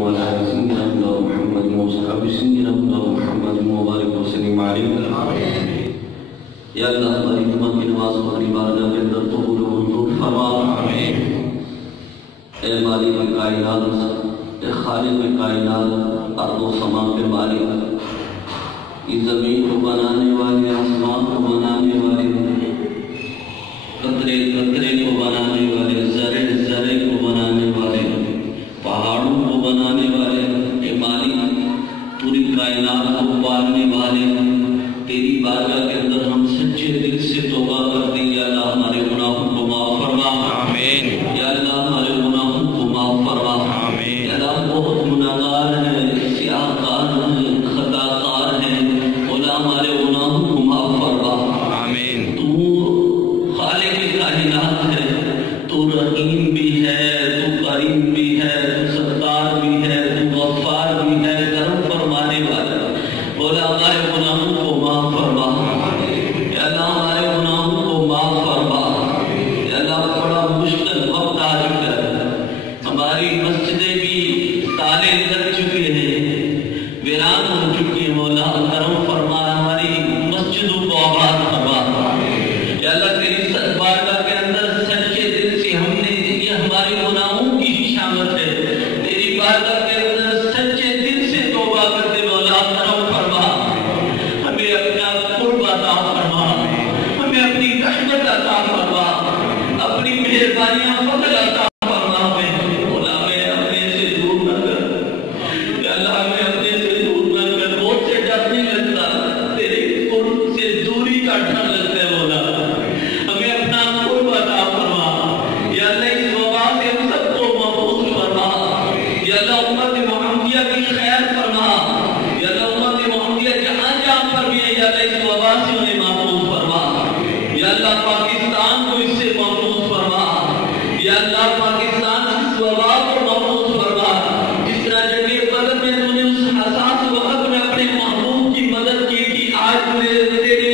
وعلى آل سيدنا محمد وصحبه سيدنا محمد مبارک وسلم علیہ. یا اللہ ہماری امت کی نماز ہماری بارگاہ کے اندر قبول و منظور فرما. اے مالک کائنات، اے خالق کائنات، ارض و سما کے مالک، اس زمین کو بنانے والے، آسمان کو بنانے والے، قطرے قطرے کو بنانے والے، ذرے ذرے کو بنانے والے، پہاڑوں کو بنانے والے، اے مالک پوری کائنات کو پالنے والے، تیری بارگاہ کے اندر ہم سچے دل سے توبہ کرتے ہیں. یا اللہ ہمارے گناہوں کو معاف فرما. آمین. یا اللہ ہمارے گناہوں کو معاف فرما. آمین. یا اللہ بہت گناہگار ہیں، سیاہ کار ہیں، خطا کار ہیں، مولا ہمارے گناہوں کو معاف فرما. آمین. تو خالق کائنات ہے، تو رحیم بھی ہے، تو کریم بھی ہے، تو ستار بھی ہے، تو غفار بھی ہے، کرم فرمانے والا. مولا ہمارے گناہوں کو معاف فرما. یا اللہ ہمارے گناہوں کو معاف فرما. یا اللہ بڑا مشکل وقت آ چکا ہے، ہماری مسجدیں بھی تالے لگ چکے ہیں، ویران ہو چکی ہیں. مولا کرم فرما، ہماری مسجدوں کو آباد فرما. یا اللہ تیری بارگاہ کے اندر سچے دل سے ہم نے، یہ ہمارے گناہوں کی ہی شامت ہے، تیری بارگاہ کے اندر سچے دل سے توبہ کرتے. مولا کرم فرما، ہمیں اپنا قرب عطا فرما، ہمیں اپنی رحمت عطا فرما، اپنی مہربانیاں فضل عطا فرما. ہمیں مولا ہمیں اپنے سے دور نہ کر. یا اللہ ہمیں اپنے سے دور نہ کر. موت سے ڈر نہیں لگتا، تیرے قرب سے دوری کا ڈر لگتا ہے. مولا ہمیں اپنا قرب عطا فرما. یا اللہ اس وبا سے ہم سب کو محفوظ فرما. یا اللہ امت محمدیہ کی خیر فرما. یا اللہ امت محمدیہ جہاں جہاں پر بھی ہے، یا اللہ اس وبا سے انہیں محفوظ فرما. یا اللہ پاکستان کو اس سے محفوظ فرما. یا اللہ پاکستان اس وبا کو محفوظ فرما. جس طرح جنگ بدر میں تو نے اس حساس وقت میں اپنے محبوب کی مدد کی تھی، آج تیرے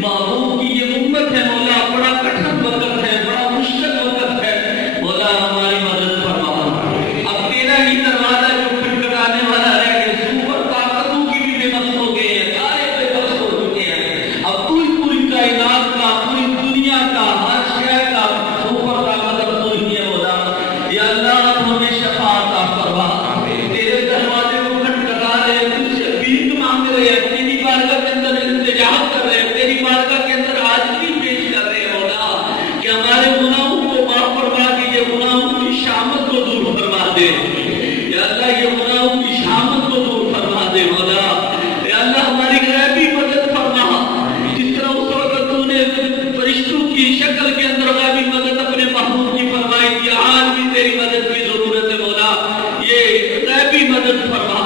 محبوب کی یہ امت ہے مولا، بڑا کٹھن وقت ہے، بڑا مشکل وقت ہے. مولا ہماری مدد فرما. اب تیرا ہی دروازہ جو کھٹکھٹانے والا رہ گیا، سپر طاقتوں کی بھی بے بس ہو گئے ہیں، سارے بے بس ہو چکے ہیں. اب پوری کائنات کا، پوری دنیا کا، ہر شے کا سپر طاقت اب تو ہی ہے. مولا یا اللہ ہمیں شفا عطا فرما. تیرے دروازے کو کھٹکھٹا رہے ہیں، تجھ سے بھیک مانگ رہے ہیں، تیری بارگاہ کے اندر التجا کر رہے ہیں، تیری بارگاہ کے اندر حاضری پیش کر رہے ہیں. مولا کہ ہمارے گناہوں کو معاف فرما دیجیے، گناہوں کی شامت کو دور فرما دے. یا اللہ یہ گناہوں کی شامت کو دور فرما دے. مولا یا اللہ ہماری غیبی مدد فرما. جس طرح اس وقت تو نے فرشتوں کی شکل کے اندر غیبی مدد اپنے محبوب کی فرمائی تھی، آج بھی تیری مدد کی ضرورت ہے. مولا یہ غیبی مدد فرما.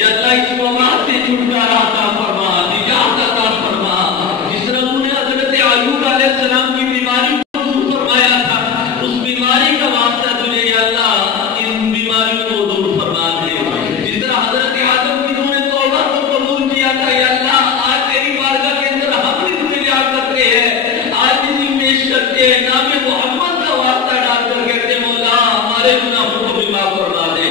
یا اللہ اس وبا سے چھٹکارا عطا فرما، نجات عطا فرما. جس طرح تو نے حضرت ایوب علیہ السلام کی بیماری کو دور فرمایا تھا، اس بیماری کا واسطہ تجھے یا اللہ ان بیماریوں کو دور فرما دے. جس طرح حضرت آدم کی تو نے توبہ کو قبول کیا تھا، یا اللہ آج تیری بارگاہ کے اندر ہم التجا کرتے ہیں، آج اسی پیش کرتے ہیں، نام محمد کا واسطہ ڈال کر کہتے ہیں مولا ہمارے گناہوں کو بھی معاف فرما دے.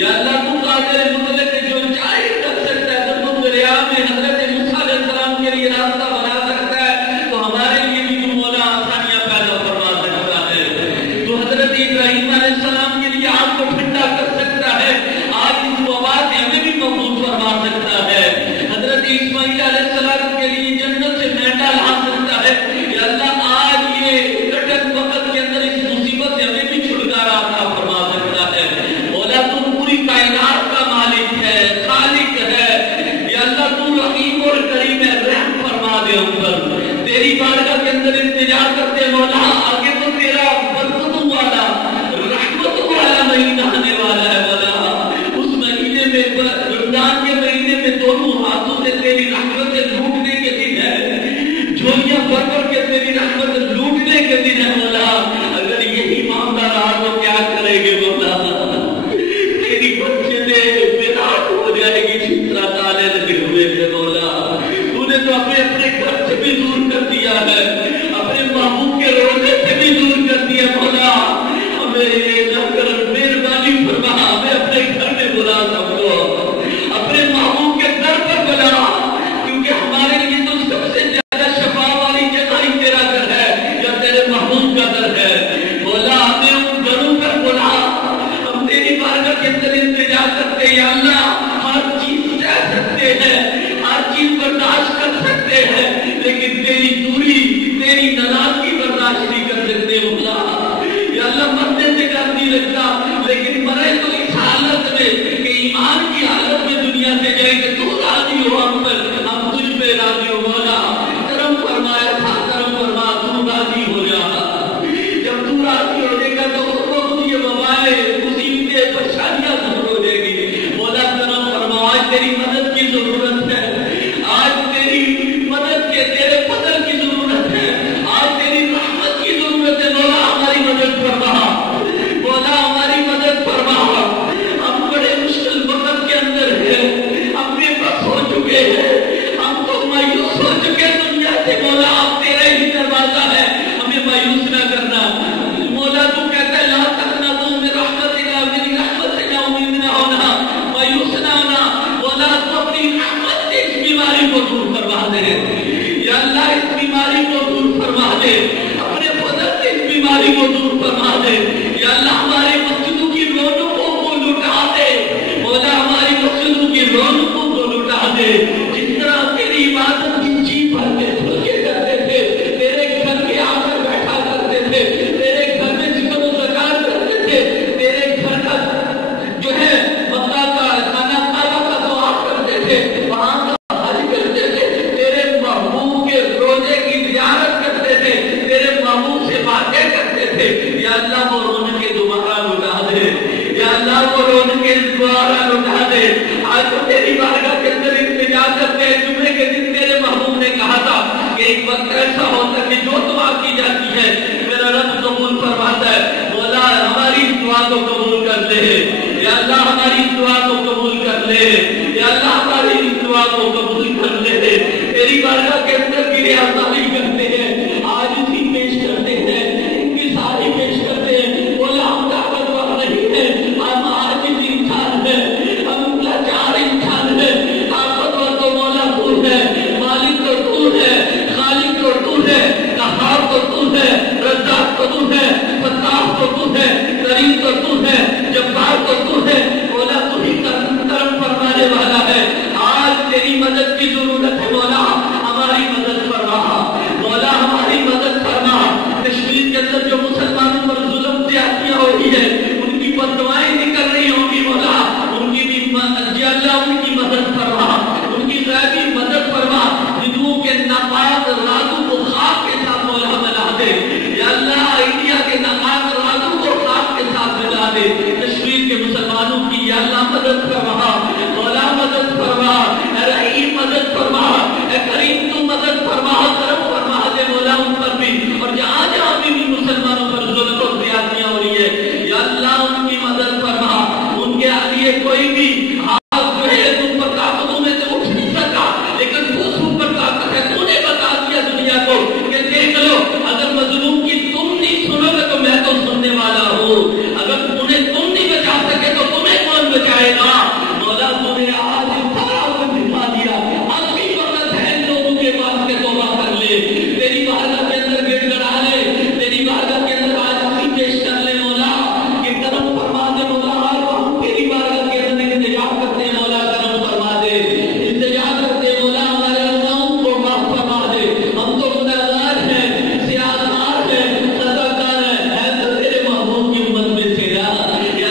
یا اللہ تو قادر مطلق جو چاہے کر سکتا ہے، تو دریا میں حضرت موسیٰ علیہ السلام کے لیے راستہ بنا سکتا ہے، تو ہمارے لیے بھی تو مولا آسانیاں پیدا فرما سکتا ہے. تو حضرت ابراہیم علیہ السلام کے لیے آگ کو ٹھنڈا کر سکتا ہے، آج اس وبا سے ہمیں بھی محفوظ فرما سکتا ہے. حضرت اسماعیل علیہ السلام کے لیے جنت سے مینڈا لا سکتا ہے. یا اللہ آج یہ کٹن وقت کے اندر اس مصیبت سے ہمیں بھی چھٹکارا عطا فرما سکتا ہے. مولا تو پوری کائنات کا مالک ہے، خالق ہے. یا اللہ تو رحیم اور کریم ہے، رحم فرما دے ہم پر. تیری بارگاہ کے اندر التجا کرتے مولا، آگے تو تیرا برکتوں والا، رحمتوں والا مہینہ آنے والا ہے. مولا اس مہینے میں، رمضان کے مہینے میں دونوں ہاتھوں سے تیری رحمت لوٹنے کے دن ہے، جھولیاں بھر کر کے تیری رحمت لوٹنے کے دن ہے. مولا اگر یہی معاملہ رہا تو کیا کریں گے مولا؟ تیری مسجدیں ویران ہو جائے گی، جس طرح تالے لگے ہوئے تھے. مولا تو نے تو اپنے گھر سے بھی دور کر دیا ہے، اپنے محبوب کے روزے سے بھی دور کر دیا. مولا ہمیں یہ نہ کر، مہربانی فرما، ہمیں کے اندر التجا کرتے ہیں، یا اللہ ہر چیز سہ سکتے ہیں، ہر چیز برداشت کر سکتے ہیں، لیکن تیری دوری، تیری ناراضگی برداشت نہیں کر سکتے مولا۔ یا اللہ مرنے سے ڈر نہیں لگتا، لیکن مرے تو اس حالت میں کہ ایمان کی حالت میں دنیا سے جائے کہ تو راضی ہو ہم پر، ہم تجھ پہ راضی ہو مولا۔ کرم فرمایا تھا، کرم فرما، تو راضی ہو جا۔ جب تو راضی ہو جائے گا تو یہ وبائیں، مصیبتیں، پریشانیاں دور ہو جائے گی مولا۔ کرم فرما، آج تیری مدد کی ضرورت ہے، آج تیری مدد کے، تیرے فضل کی ضرورت ہے، آج تیری رحمت کی ضرورت ہے مولا۔ ہماری مدد فرما مولا، ہماری مدد فرما۔ ہم بڑے مشکل وقت کے اندر ہیں، ہم بے بس ہو چکے ہیں، ہم تو مایوس ہو چکے دنیا سے مولا۔ اب تیرا ہی دروازہ ہے، ہمیں مایوس نہ کرنا مولا۔ تو کہتا ہے لا تقنطوا من رحمت اللہ، میری رحمت سے نہ امید نہ ہونا، مایوس نہ ہونا مولا۔ تو اپنی رحمت سے اس بیماری کو دور فرما دے یا اللہ، اس بیماری کو دور فرما دے، اپنے فضل سے اس بیماری کو دور فرما دے یا اللہ۔ ہمارے مسجدوں کی رونقوں کو لٹا دے مولا، ہماری مسجدوں کی رونقوں کو لٹا دے۔ جس طرح تیری عبادت کی جی بھر کے کھل کے کرتے تھے، تیرے گھر کے آ کر بیٹھا کرتے تھے، تیرے گھر میں ذکر و ذکر کرتے تھے، تیرے گھر کا جو ہے مکہ کا خانہ کعبہ کا طواف کرتے تھے، وہاں کا حج کرتے تھے، تیرے محبوب کے روزے کی زیارت کرتے تھے، تیرے محبوب سے باتیں کرتے تھے یا اللہ۔ وہ رونقیں دوبارہ لٹا دے یا اللہ، وہ رونقیں دوبارہ لٹا دے۔ آج تو تیری بارگاہ کے اندر التجا کرتے ہیں۔ جمعے کے دن تیرے محبوب نے کہا تھا کہ ایک وقت ایسا ہوتا ہے کہ جو دعا کی جاتی ہے میرا رب قبول فرماتا ہے مولا۔ ہماری دعا کو قبول کر لے یا اللہ، ہماری دعا کو قبول کر لے یا اللہ، ہماری دعا کو قبول کر لے۔ تیری بارگاہ کے اندر کی ریاضی کرتے ہیں، آج اسی پیش کرتے ہیں، ان کی ساری پیش کرتے ہیں مولا۔ ہم طاقتور نہیں ہیں، ہم عاجز انسان ہیں، ہم لاچار انسان ہیں۔ طاقتور تو مولا تو ہے، مالک تو تو ہے، خالق تو تو ہے، قہار تو تو ہے، رزاق تو تو ہے، فتاح تو تو ہے، کریم تو تو ہے، جبار تو تو ہے مولا۔ تو ہی کرم فرمانے والا ہے۔ آج تیری مدد کی ضرورت ہے مولا، ہماری مدد فرما مولا، ہماری مدد فرما۔ کشمیر کے اندر جو مسلمانوں پر ظلم زیادتیاں ہو رہی ہے، ان کی بددعائیں نکل رہی ہوں گی مولا، ان کی بھی یا اللہ ان کی مدد فرما، ان کی غیبی مدد فرما۔ ہندوؤں کے ناپاک رازوں کو خاک کے ساتھ مولا ملا دے یا اللہ، انڈیا کے ناپاک رازوں کو خاک کے ساتھ ملا دے۔ کشمیر کے مسلمانوں کی یا اللہ مدد فرما مولا، مدد فرما، اے رحیم مدد فرما، اے کریم تو مدد فرما، کرم فرما دے مولا ان پر بھی، اور جہاں جہاں بھی مسلمانوں پر ظلم اور زیادتیاں ہو رہی ہے یا اللہ ان کی مدد فرما۔ ان کے لیے کوئی بھی ہاتھ جو ہے تم پر طاقتوں میں سے اٹھ نہیں سکا، لیکن تو سن پر طاقت ہے۔ تو نے بتا دیا دنیا کو کہ دیکھ لو، اگر مظلوم کی تم نہیں سنو گے تو میں تو سننے والا ہوں، اگر تمہیں تم نہیں بچا سکے تو تمہیں کون بچائے گا مولا۔ تو نے آج سارا وقت دکھا دیا، اب بھی وقت ہے ان لوگوں کے پاس کہ توبہ کر لے، تیری بارگاہ کے اندر گڑ گڑا لے، تیری بارگاہ کے اندر آج بھی پیش کر لے مولا، کہ کرم فرما دے مولا۔ آج ہم تیری بارگاہ کے اندر انتظار کرتے ہیں مولا، کرم فرما دے، انتظار کرتے ہیں مولا، ہمارے گناہوں کو معاف فرما دے۔ ہم تو گنہگار ہیں، سیاہکار ہیں، صدقار ہیں، اے تو تیرے محبوب کی امت میں سے یا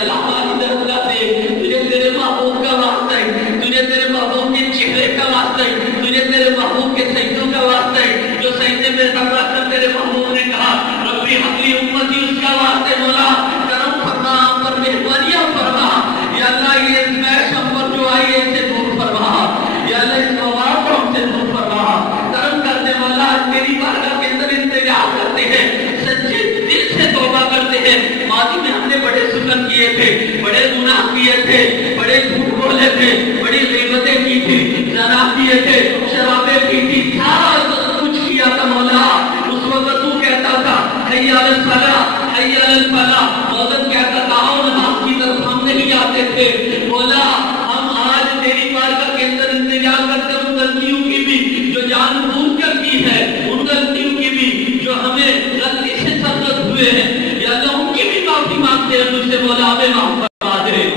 اللہ ہماری طرف نہ دے۔ تجھے تیرے محبوب کا واسطہ ہے، تجھے تیرے محبوب کے چہرے کا واسطہ ہے، تجھے تیرے محبوب کے سجدوں کا واسطہ ہے، جو سجدے میں رکھ کر تیرے محبوب نے کہا ربی حبلی امتی، اس کا واسطے مولا کرم فرما، ہم پر مہربانیاں فرما یا اللہ۔ یہ اسمیش ہم پر جو آئی ہے اسے دور فرما یا اللہ، اس وبا کو ہم سے دور فرما، کرم کر دے مولا۔ تیری بارگاہ کے اندر انتظار کرتے ہیں، سچے دل سے توبہ کرتے ہیں۔ ماضی میں ہم نے بڑے سکن کیے تھے، بڑے گناہ کیے تھے، بڑے جھوٹ بولے تھے، بڑی غیبتیں کی تھی، زنا کیے تھے، شرابیں پی تھی، سارا کچھ کیا تھا مولا۔ اس وقت تو کہتا تھا حی علی الفلاح، حی علی الفلاح، مولانا کہتا تھا آؤ نماز کی طرف، ہم نہیں آتے تھے مولا۔ ہم آج تیری بارگاہ کے اندر انتظار کرتے ان غلطیوں کی بھی جو جان بوجھ کر کی ہے، ان غلطیوں کی بھی جو ہمیں غلطی سے سرزد ہوئے ہیں یا اللہ، ان کی بھی معافی مانگتے ہیں تجھ سے مولا، ہمیں معاف فرما دے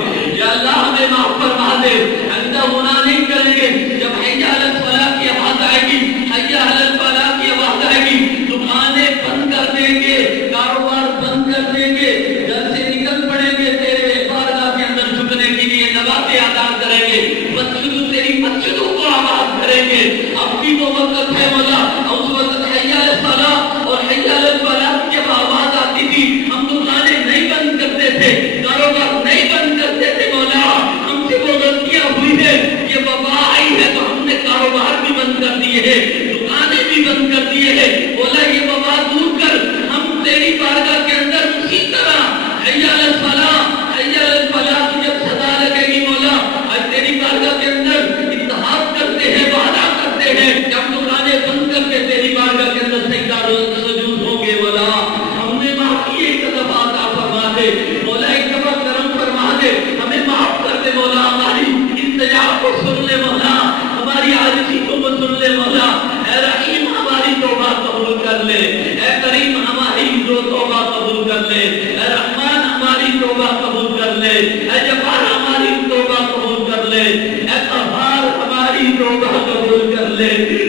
کریں گے، مسجدوں تیری مسجدوں کو آباد کریں گے۔ اب بھی وہ وقت ہے مولا، اس وقت حی علی الصلاۃ اور حی علی الفلاح کی جب آواز آتی تھی، ہم دکانیں نہیں بند کرتے تھے، کاروبار نہیں بند کرتے تھے مولا۔ ہم سے وہ غلطیاں ہوئی ہے، یہ وبا آئی ہے تو ہم نے کاروبار بھی بند کر دیے ہیں، دکانیں بھی بند کر دیے ہیں۔ مولا یہ وبا دور کر، ہم تیری بارگاہ کے اندر اسی طرح حی علی الصلاۃ حی علی الفلاح کی جب صدا لگے گی مولا، آج تیری بارگاہ کے اندر اتحاد کرتے ہیں، وعدہ کرتے ہیں کہ ہم دکانیں بند کر کے تیری بارگاہ کے اندر سجدہ سجود ہوں گے مولا۔ ہم نے معاف کیے، ایک دفعہ عطا فرما دے مولا، ایک دفعہ کرم فرما دے، ہمیں معاف کر دے مولا، ہماری التجا کو سن لے مولا، ہماری عاجزی کو سن لے مولا۔ اے رحیم ہماری توبہ قبول کر لے، اے کریم ہماری توبہ قبول کر لے، اے رحمان ہماری توبہ قبول کر لے، اے جبار ہماری توبہ قبول کر لے، اے قہار ہماری توبہ قبول کر لے۔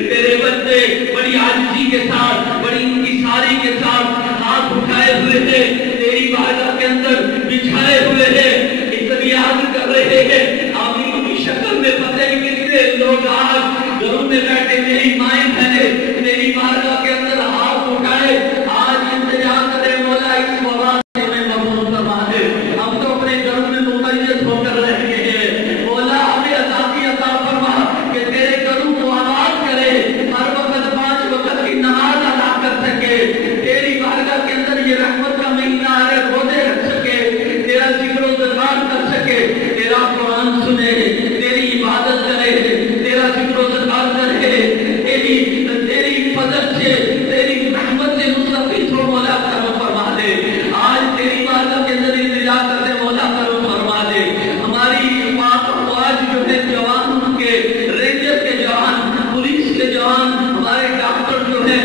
تیرے بندے بڑی عاجزی کے ساتھ، بڑی انکساری کے ساتھ ہاتھ اٹھائے ہوئے ہیں، تیری بارگاہ کے اندر بچھائے ہوئے ہیں، اتنیاد کر رہے ہیں۔ آمین کی شکل میں پتہ نہیں کتنے لوگ آج گھروں میں بیٹھے میری مائیں بہنیں تیری بارگاہ کے اندر ہاتھ اٹھائے، آج انتظار کرے مولا اس وبا سے ہمیں محفوظ فرما دے۔ ہم تو اپنے گھروں میں مقید ہو کر رہ گئے ہیں، مولا ہمیں آزادی عطا فرما کہ تیرے گھروں کو آباد کرے، ہر وقت 5 وقت کی نماز ادا کر سکے، تیری بارگاہ کے اندر یہ رحمت کا مہینہ ہے، روزے رکھ سکے، تیرا ذکر و ذکر کر سکے، تیرا قرآن سنے، تیری عبادت کرے، تیرا ذکر و ذکر کرے، تیری فضل سے، تیری رحمت سے مستفید ہو مولا، کرم فرما دے۔ آج تیری بارگاہ کے اندر التجا کر دے مولا، کرم فرما دے۔ ہماری پاک افواج جو ہے جوان، ان کے رینجر کے جوان، پولیس کے جوان، ہمارے ڈاکٹر جو ہے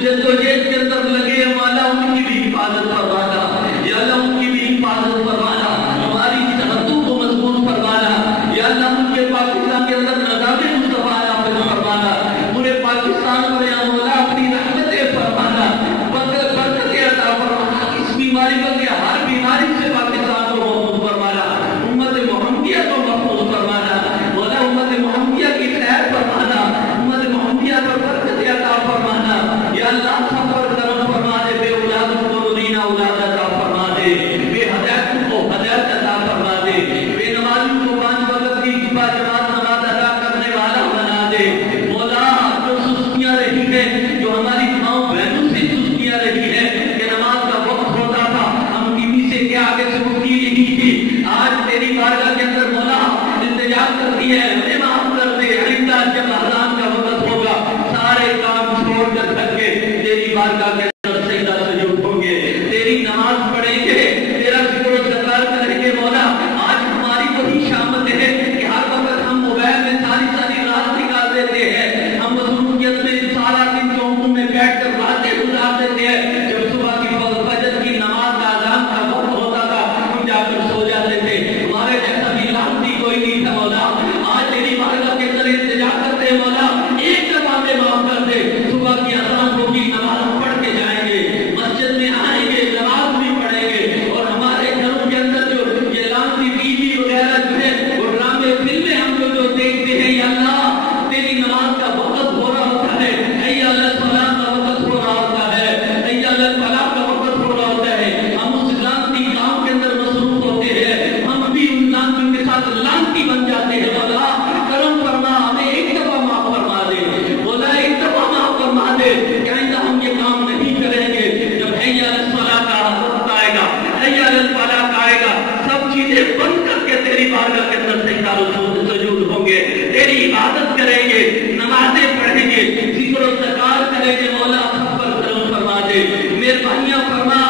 جدوجہد کے اندر لگے ہیں مولا، ان کی بھی حفاظت فرمانا، یا اللہ ان کی بھی حفاظت فرمانا، ہماری سرحدوں کو مضبوط فرمانا، یا اللہ ان کے پاکستان کے اندر نظام مصطفیٰ نافذ فرمانا، پورے پاکستان کو یا مولا اپنی رحمتیں فرمانا، برکتیں عطا فرمانا، اس بیماری پر یا ہر بیماری سے پاکستان کو محفوظ فرمانا، امت محمدیہ کو محفوظ فرمانا، مولا امت محمدیہ کی خیر فرمانا، امت محمدیہ پر برکتیں عطا فرمانا، یا اللہ سب پر کرم فرما دے، بے اولاد کو دین اولاد عطا فرما دے، بے ہدایت کو ہدایت عطا فرما دے، بے نمازی کو 5 وقت کی جماعت نماز ادا کرنے والا بنا دے۔ مولا جو سستیاں رہی ہیں، جو ہماری ماؤں بہنوں سے سستیاں رہی ہیں کہ نماز کا وقت ہوتا تھا ہم ٹی وی سے کیا آگے سے اٹھی نہیں تھی، آج تیری بارگاہ کے اندر مولا انتظار کرتی ہے، ہمیں معاف کر دے۔ آئندہ جب اذان کا وقت ہوگا سارے کام چھوڑ کر تھک کے تیری بارگاہ کے اندر سجدہ سجود ہوں گے، تیری نماز پڑھیں گے، تیرا ذکر و ذکر کریں گے مولا۔ آج ہماری وہی شامت ہے کہ ہر وقت ہم موبائل میں ساری رات نکال دیتے ہیں، ہم مصروفیت میں سارا دن چوکوں میں بیٹھ کر راتیں گزار دیتے ہیں، جب صبح کی فجر کی نماز کا اذان کا وقت ہوتا تھا ہم جا کر سو جاتے تھے، ہمارے جیسا بھی لانتی کوئی نہیں تھا مولا۔ آج تیری بارگاہ کے اندر انتظار کرتے ہیں مولا، ایک دفعہ میں معاف کر دے، صبح کی اذان ہوگی، نماز پڑھ کے جائیں گے، مسجد میں آئیں گے، نماز بھی پڑھیں گے، اور ہمارے گھروں کے اندر جو یہ لانتی ٹی وی وغیرہ جو ہے وہ ڈرامے فلمیں ہم جو دیکھتے ہیں، یا اللہ تیری نماز کا وقت ہو رہا ہوتا ہے، حی علی الصلاۃ کا وقت ہو رہا ہوتا ہے، حی علی الفلاح کا وقت ہو رہا ہوتا ہے، ہم اس لانتی کام کے اندر مصروف ہوتے ہیں، ہم بھی ان لانتیوں کے ساتھ لانتی بن جاتے ہیں۔ مولا کرم فرما، ہمیں ایک دفعہ معاف فرما دے مولا، ایک دفعہ معاف فرما دے کہ آئندہ ہم یہ کام نہیں کریں گے۔ جب حی علی الصلاۃ کا وقت آئے گا، حی علی الفلاح کا آئے گا، سب چیزیں بند کر کے تیری بارگاہ کے اندر سجدہ سجود ہوں گے، تیری عبادت کریں گے، نمازیں پڑھیں گے، ذکر و ذکر کریں گے۔ مولا سب پر کرم فرما دے، مہربانیاں فرما،